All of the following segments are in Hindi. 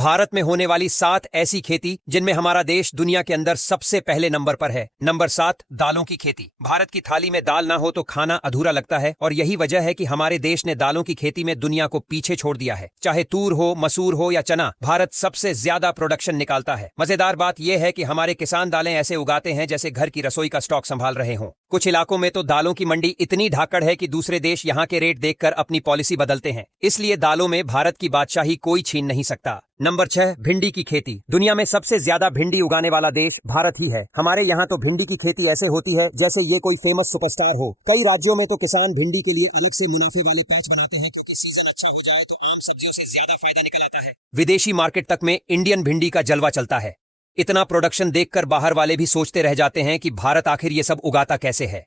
भारत में होने वाली 7 ऐसी खेती जिनमें हमारा देश दुनिया के अंदर सबसे पहले नंबर पर है। नंबर 7, दालों की खेती। भारत की थाली में दाल ना हो तो खाना अधूरा लगता है और यही वजह है कि हमारे देश ने दालों की खेती में दुनिया को पीछे छोड़ दिया है। चाहे तूर हो, मसूर हो या चना, भारत सबसे ज्यादा प्रोडक्शन निकालता है। मजेदार बात यह है कि हमारे किसान दालें ऐसे उगाते हैं जैसे घर की रसोई का स्टॉक संभाल रहे हों। कुछ इलाकों में तो दालों की मंडी इतनी धाकड़ है कि दूसरे देश यहाँ के रेट देखकर अपनी पॉलिसी बदलते हैं। इसलिए दालों में भारत की बादशाही कोई छीन नहीं सकता। नंबर 6, भिंडी की खेती। दुनिया में सबसे ज्यादा भिंडी उगाने वाला देश भारत ही है। हमारे यहाँ तो भिंडी की खेती ऐसे होती है जैसे ये कोई फेमस सुपरस्टार हो। कई राज्यों में तो किसान भिंडी के लिए अलग से मुनाफे वाले पैच बनाते हैं क्योंकि सीजन अच्छा हो जाए तो आम सब्जियों से ज्यादा फायदा निकल आता है। विदेशी मार्केट तक में इंडियन भिंडी का जलवा चलता है। इतना प्रोडक्शन देखकर बाहर वाले भी सोचते रह जाते हैं कि भारत आखिर ये सब उगाता कैसे है।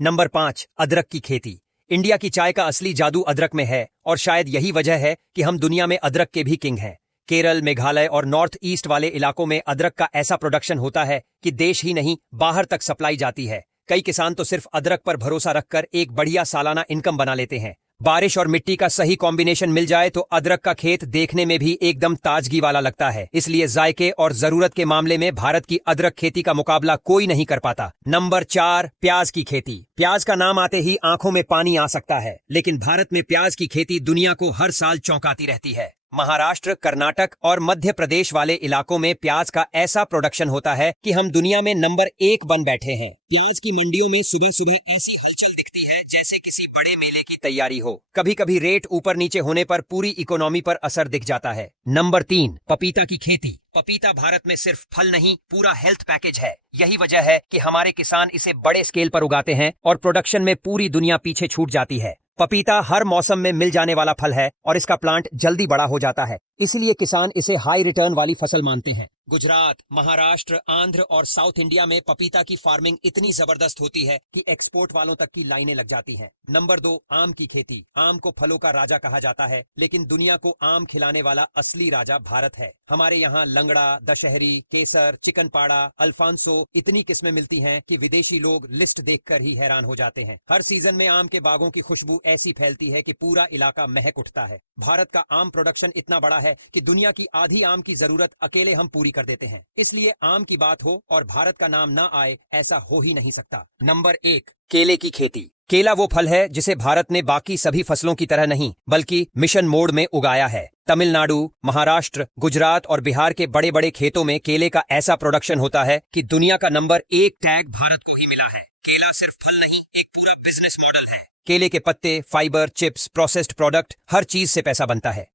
नंबर 5, अदरक की खेती। इंडिया की चाय का असली जादू अदरक में है और शायद यही वजह है कि हम दुनिया में अदरक के भी किंग हैं। केरल, मेघालय और नॉर्थ ईस्ट वाले इलाकों में अदरक का ऐसा प्रोडक्शन होता है कि देश ही नहीं बाहर तक सप्लाई जाती है। कई किसान तो सिर्फ अदरक पर भरोसा रखकर एक बढ़िया सालाना इनकम बना लेते हैं। बारिश और मिट्टी का सही कॉम्बिनेशन मिल जाए तो अदरक का खेत देखने में भी एकदम ताजगी वाला लगता है। इसलिए जायके और जरूरत के मामले में भारत की अदरक खेती का मुकाबला कोई नहीं कर पाता। नंबर 4, प्याज की खेती। प्याज का नाम आते ही आंखों में पानी आ सकता है, लेकिन भारत में प्याज की खेती दुनिया को हर साल चौंकाती रहती है। महाराष्ट्र, कर्नाटक और मध्य प्रदेश वाले इलाकों में प्याज का ऐसा प्रोडक्शन होता है कि हम दुनिया में नंबर 1 बन बैठे हैं। प्याज की मंडियों में सुबह सुबह ऐसी हलचल दिखती है जैसे किसी बड़े मेले की तैयारी हो। कभी कभी रेट ऊपर नीचे होने पर पूरी इकोनॉमी पर असर दिख जाता है। नंबर 3, पपीता की खेती। पपीता भारत में सिर्फ फल नहीं, पूरा हेल्थ पैकेज है। यही वजह है कि हमारे किसान इसे बड़े स्केल पर उगाते हैं और प्रोडक्शन में पूरी दुनिया पीछे छूट जाती है। पपीता हर मौसम में मिल जाने वाला फल है और इसका प्लांट जल्दी बड़ा हो जाता है, इसलिए किसान इसे हाई रिटर्न वाली फसल मानते हैं। गुजरात, महाराष्ट्र, आंध्र और साउथ इंडिया में पपीता की फार्मिंग इतनी जबरदस्त होती है कि एक्सपोर्ट वालों तक की लाइनें लग जाती हैं। नंबर 2, आम की खेती। आम को फलों का राजा कहा जाता है, लेकिन दुनिया को आम खिलाने वाला असली राजा भारत है। हमारे यहाँ लंगड़ा, दशहरी, केसर, चिकनपाड़ा, अल्फांसो इतनी किस्में मिलती हैं कि विदेशी लोग लिस्ट देखकर ही हैरान हो जाते हैं। हर सीजन में आम के बागों की खुशबू ऐसी फैलती है कि पूरा इलाका महक उठता है। भारत का आम प्रोडक्शन इतना बड़ा है कि दुनिया की आधी आम की जरूरत अकेले हम पूरी कर देते हैं। इसलिए आम की बात हो और भारत का नाम ना आए, ऐसा हो ही नहीं सकता। नंबर 1, केले की खेती। केला वो फल है जिसे भारत ने बाकी सभी फसलों की तरह नहीं बल्कि मिशन मोड में उगाया है। तमिलनाडु, महाराष्ट्र, गुजरात और बिहार के बड़े बड़े खेतों में केले का ऐसा प्रोडक्शन होता है कि दुनिया का नंबर 1 टैग भारत को ही मिला है। केला सिर्फ फल नहीं, एक पूरा बिजनेस मॉडल है। केले के पत्ते, फाइबर, चिप्स, प्रोसेस्ड प्रोडक्ट, हर चीज से पैसा बनता है।